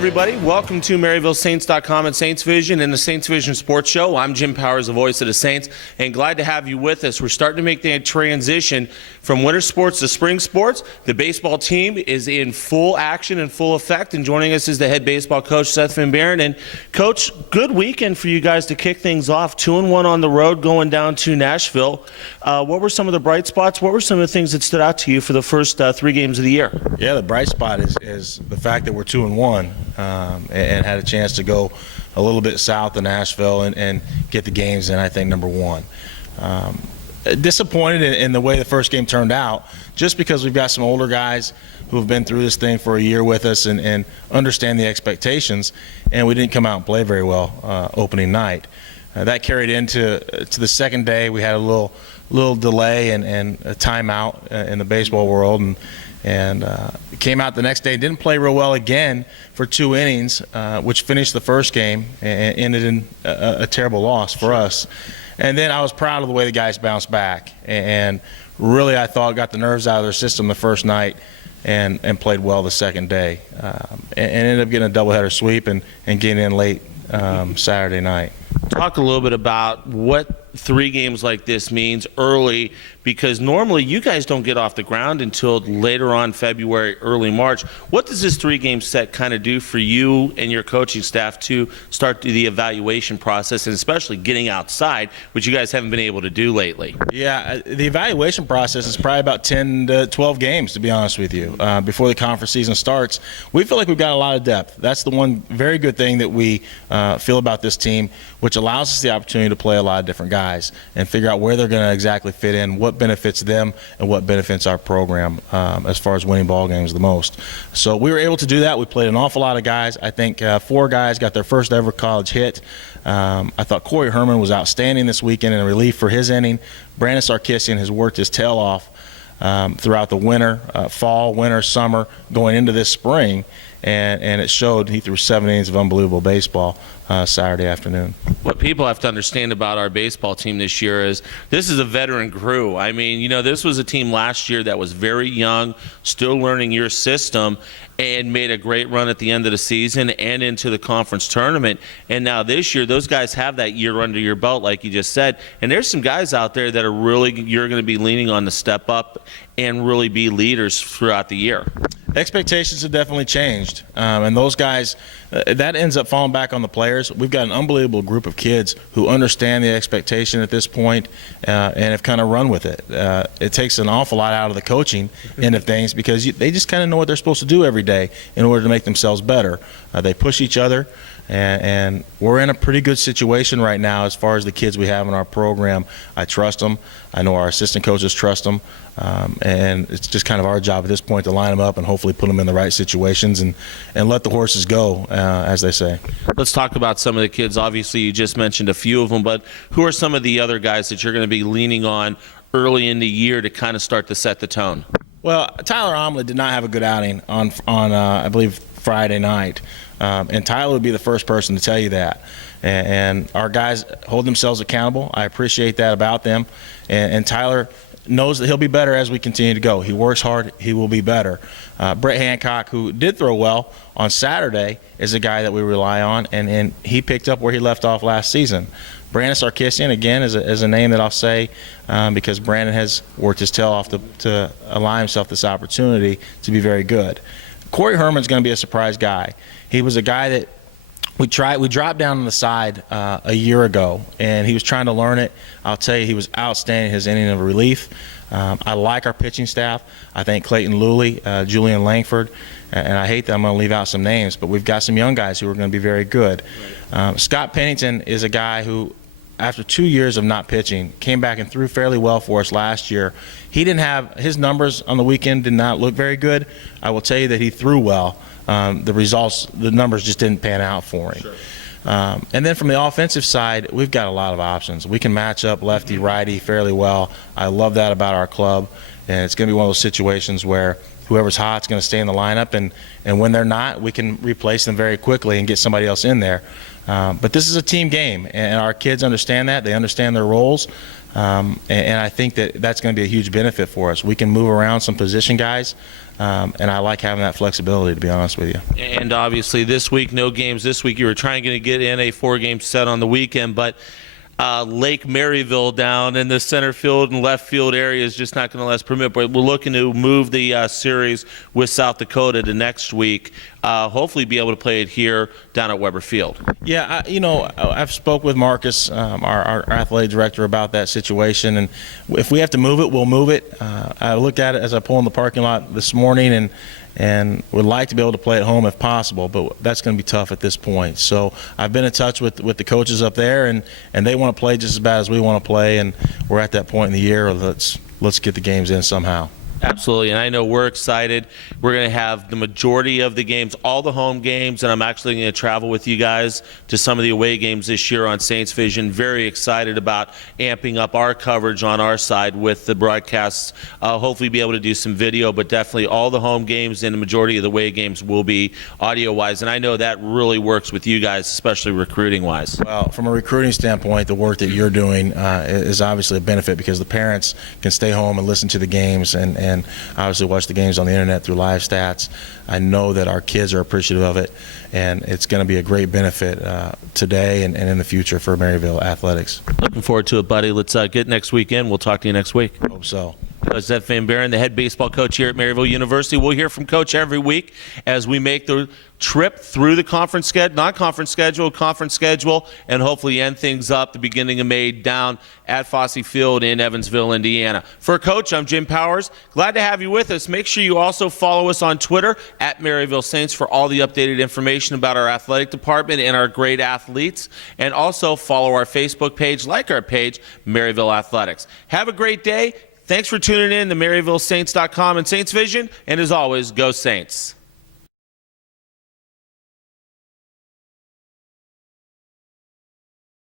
everybody. Welcome to MaryvilleSaints.com and Saints Vision and the Saints Vision Sports Show. I'm Jim Powers, the voice of the Saints, and glad to have you with us. We're starting to make the transition from winter sports to spring sports. The baseball team is in full action and full effect, and joining us is the head baseball coach, Seth Von Behren. And, Coach, good weekend for you guys to kick things off. 2-1 on the road going down to Nashville. What were some of the bright spots? What were some of the things that stood out to you for the first 3 games of the year? Yeah, the bright spot is the fact that we're 2-1 and had a chance to go a little bit south of Nashville and get the games in, I think, number one. Disappointed in the way the first game turned out, just because we've got some older guys who have been through this thing for a year with us and understand the expectations, and we didn't come out and play very well opening night. That carried into the second day. We had a little delay and a timeout in the baseball world, and came out the next day, didn't play real well again for 2 innings, which finished the first game and ended in a terrible loss for us. And then I was proud of the way the guys bounced back, and really I thought got the nerves out of their system the first night and played well the second day, and ended up getting a doubleheader sweep and getting in late Saturday night. Talk a little bit about what 3 games like this means early, because normally you guys don't get off the ground until later on February, early March. What does this 3-game set kind of do for you and your coaching staff to start the evaluation process, and especially getting outside, which you guys haven't been able to do lately? Yeah, the evaluation process is probably about 10 to 12 games, to be honest with you, before the conference season starts. We feel like we've got a lot of depth. That's the one very good thing that we feel about this team, which allows us the opportunity to play a lot of different guys and figure out where they're going to exactly fit in, what benefits them and what benefits our program as far as winning ball games the most. So we were able to do that. We played an awful lot of guys. I think 4 guys got their first ever college hit. I thought Corey Herman was outstanding this weekend in relief for his inning. Brandon Sarkisian has worked his tail off throughout the winter, fall, winter, summer, going into this spring, and it showed. He threw 7 innings of unbelievable baseball Saturday afternoon. What people have to understand about our baseball team this year is this is a veteran crew. I mean, this was a team last year that was very young, still learning your system, and made a great run at the end of the season and into the conference tournament. And now this year, those guys have that year under your belt, like you just said. And there's some guys out there that are really, you're going to be leaning on to step up and really be leaders throughout the year. Expectations have definitely changed, and those guys, that ends up falling back on the players. We've got an unbelievable group of kids who understand the expectation at this point and have kind of run with it. It takes an awful lot out of the coaching end of things, because they just kind of know what they're supposed to do every day in order to make themselves better. They push each other, and we're in a pretty good situation right now as far as the kids we have in our program. I trust them. I know our assistant coaches trust them, and it's just kind of our job at this point to line them up and hopefully put them in the right situations and let the horses go, as they say. Let's talk about some of the kids. Obviously, you just mentioned a few of them, but who are some of the other guys that you're going to be leaning on early in the year to kind of start to set the tone? Well, Tyler Omlin did not have a good outing on I believe, Friday night, and Tyler would be the first person to tell you that. And our guys hold themselves accountable. I appreciate that about them. And Tyler knows that he'll be better as we continue to go. He works hard. He will be better. Brett Hancock, who did throw well on Saturday, is a guy that we rely on, and he picked up where he left off last season. Brandon Sarkisian, again, is a name that I'll say because Brandon has worked his tail off to allow himself this opportunity to be very good. Corey Herman's going to be a surprise guy. He was a guy that we dropped down on the side a year ago, and he was trying to learn it. I'll tell you, he was outstanding his inning of relief. I like our pitching staff. I think Clayton Luley, Julian Langford, and I hate that I'm going to leave out some names, but we've got some young guys who are going to be very good. Scott Pennington is a guy who, after 2 years of not pitching, came back and threw fairly well for us last year. He didn't have, his numbers on the weekend did not look very good. I will tell you that he threw well. The numbers just didn't pan out for him. Sure. And then from the offensive side, we've got a lot of options. We can match up lefty, righty fairly well. I love that about our club, and it's going to be one of those situations where whoever's hot is going to stay in the lineup, and when they're not, we can replace them very quickly and get somebody else in there. But this is a team game, and our kids understand that. They understand their roles. And I think that's going to be a huge benefit for us. We can move around some position guys, and I like having that flexibility, to be honest with you. And obviously this week, no games this week. You were trying to get in a 4-game set on the weekend, but Lake Maryville down in the center field and left field area is just not going to let us permit. But we're looking to move the series with South Dakota to next week. Hopefully be able to play it here down at Weber Field. Yeah, I've spoke with Marcus, our athletic director, about that situation, and if we have to move it, we'll move it. I looked at it as I pulled in the parking lot this morning, and would like to be able to play at home if possible, but that's going to be tough at this point. So I've been in touch with the coaches up there, and they want to play just as bad as we want to play, and we're at that point in the year. Let's get the games in somehow. Absolutely, and I know we're excited. We're going to have the majority of the games, all the home games, and I'm actually going to travel with you guys to some of the away games this year on Saints Vision. Very excited about amping up our coverage on our side with the broadcasts. Hopefully be able to do some video, but definitely all the home games and the majority of the away games will be audio-wise, and I know that really works with you guys, especially recruiting-wise. Well, from a recruiting standpoint, the work that you're doing is obviously a benefit because the parents can stay home and listen to the games and obviously watch the games on the internet through live stats. I know that our kids are appreciative of it, and it's going to be a great benefit today and in the future for Maryville athletics. Looking forward to it, buddy. Let's get next weekend. We'll talk to you next week. Hope so. Seth Von Behren, the head baseball coach here at Maryville University. We'll hear from Coach every week as we make the trip through the conference schedule, and hopefully end things up the beginning of May down at Fosse Field in Evansville, Indiana. For Coach, I'm Jim Powers. Glad to have you with us. Make sure you also follow us on Twitter at Maryville Saints for all the updated information about our athletic department and our great athletes. And also follow our Facebook page, like our page, Maryville Athletics. Have a great day. Thanks for tuning in to MaryvilleSaints.com and Saints Vision. And as always, go Saints.